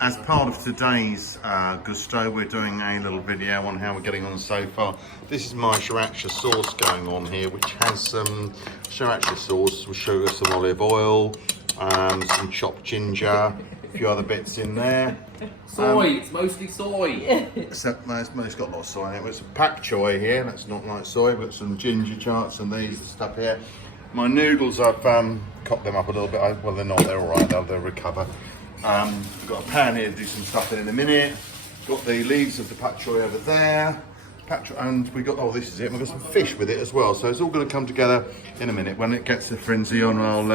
As part of today's Gousto, we're doing a little video on how we're getting on so far. This is my sriracha sauce going on here, which has some sriracha sauce with sugar, some olive oil, some chopped ginger, a few other bits in there. Soy, it's mostly soy. Except no, it's got a lot of soy in it. It's a pak choi here, that's not like soy, but some ginger charts and these stuff here. My noodles, I've cooked them up a little bit. Well, they're not, they're all right, they'll recover. We've got a pan here to do some stuff in a minute. Got the leaves of the pak choi over there. And we got, oh, this is it. We've got some fish with it as well. So it's all going to come together in a minute. When it gets the frenzy on, I'll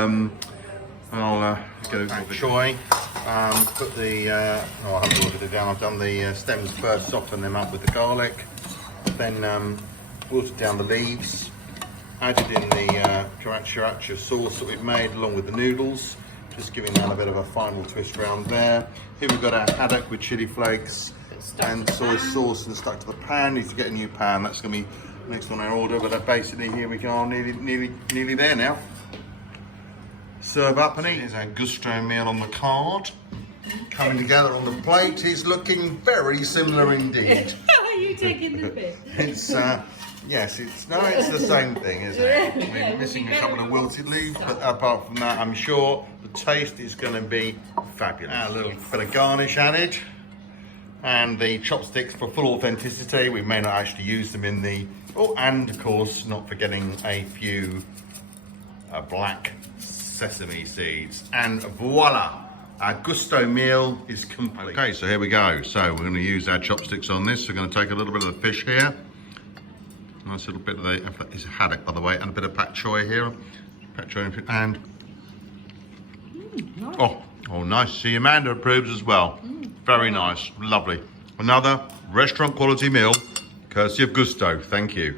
go pak choi. Put the, oh, I haven't ordered it down. I've done the stems first, soften them up with the garlic. Then watered down the leaves. Added in the sriracha sauce that we've made along with the noodles. Just giving that a bit of a final twist around there. Here we've got our haddock with chili flakes and soy sauce and stuck to the pan. Need to get a new pan. That's going to be next on our order. But basically here we go, nearly there now. Serve up and eat. Here's our Gousto meal on the card. Coming together on the plate is looking very similar indeed. How are you taking the bit? It's yes, it's the same thing, isn't it? We're missing a couple of wilted leaves, but apart from that, I'm sure the taste is going to be fabulous. A little bit of garnish added, and the chopsticks for full authenticity. We may not actually use them in the, oh, and of course, not forgetting a few black sesame seeds, and voila! Our Gousto meal is complete. Okay, so here we go. So we're going to use our chopsticks on this. We're going to take a little bit of the fish here. Nice little bit of the, it's a haddock by the way, and a bit of pak choi here. Pak choi and, nice. Oh, nice. See, Amanda approves as well. Very nice, lovely. Another restaurant quality meal, courtesy of Gousto. Thank you.